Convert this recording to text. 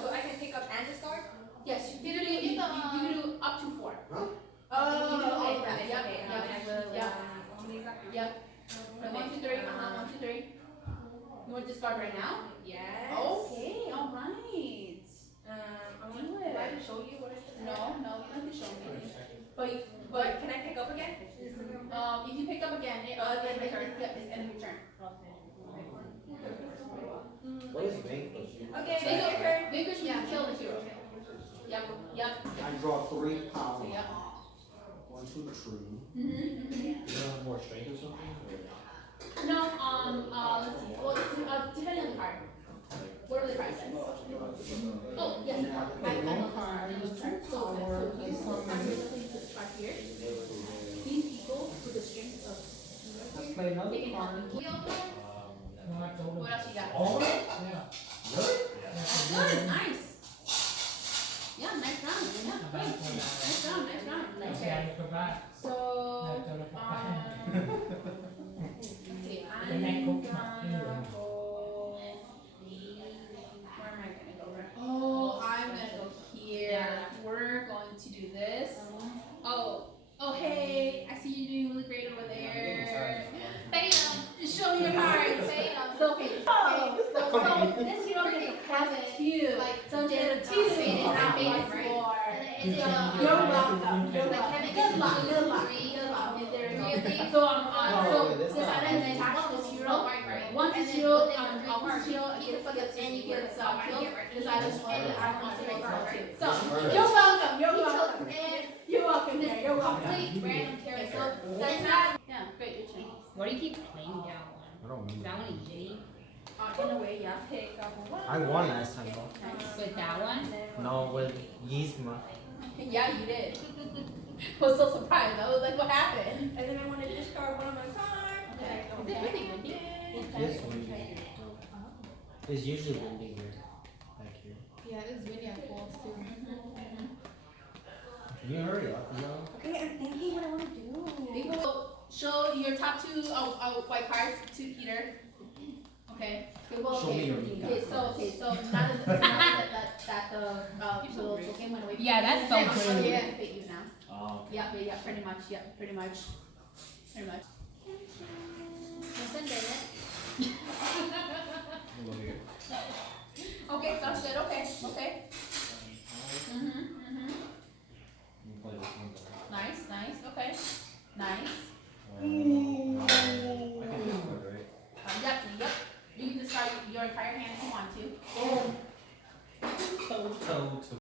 So I can pick up and discard? Yes, you can do up to 4. Huh? Yep. 1, 2, 3. 1, 2, 3. You want to discard right now? Yes. Okay, alright. I want to show you what I did. No, you don't have to show me. But can I pick up again? If you pick up again, it's end of your turn. What is vanquish? Okay, Vanquish means kill the hero. Yep. I draw 3 power. Yep. 1, 2, 3. You don't have more strength or something? No, let's see. Well, depending on the card. What are the cards? Oh, yes. I know this card. So he's right here. These people with the strength of. Let's play another They can help card. me. What else you got? Oh, yeah. Really? That's good. Nice. Yeah, nice round. Yeah, great. Nice round. Okay. So, let's see. I'm gonna go. Where am I gonna go? Oh, I'm gonna go here. We're going to do this. Oh, hey! I see you doing really great over there. Just show me your cards. So okay. So this hero gets a +2. So there's a 2 and not made 4. You're welcome. Good luck. So this item is attached to this hero. Once this hero, he gets and you get killed. This item is and I want to make card too. So you're welcome. You're welcome there. You're welcome. Complete random character. So that's not. Yeah, great. Your turn. Why do you keep playing that one? I don't Is remember. that one a G? In a way, yeah. Pick up one. I won last time though. With that one? No, with Yzma. Yeah, you did. I was so surprised. I was like, what happened? And then I want to discard one of my cards. Okay. Go Is it back. really windy? This windy. It's usually windy here. Back here. Yeah, it's windy at falls too. Can you hurry up, yo? Okay, I'm thinking what I want to do. People show your top 2 white cards to Peter. Okay. Show me your kneecap. So now that the little token went away. Yeah, that's so cool. cool. Yeah, fit you now. Oh. Yeah, pretty much. Yeah, pretty much. Okay, sounds good. Okay. You play this one better. Nice. Okay. Nice. I can discard, right? Yep. You can discard your entire hand if you want to. Toe.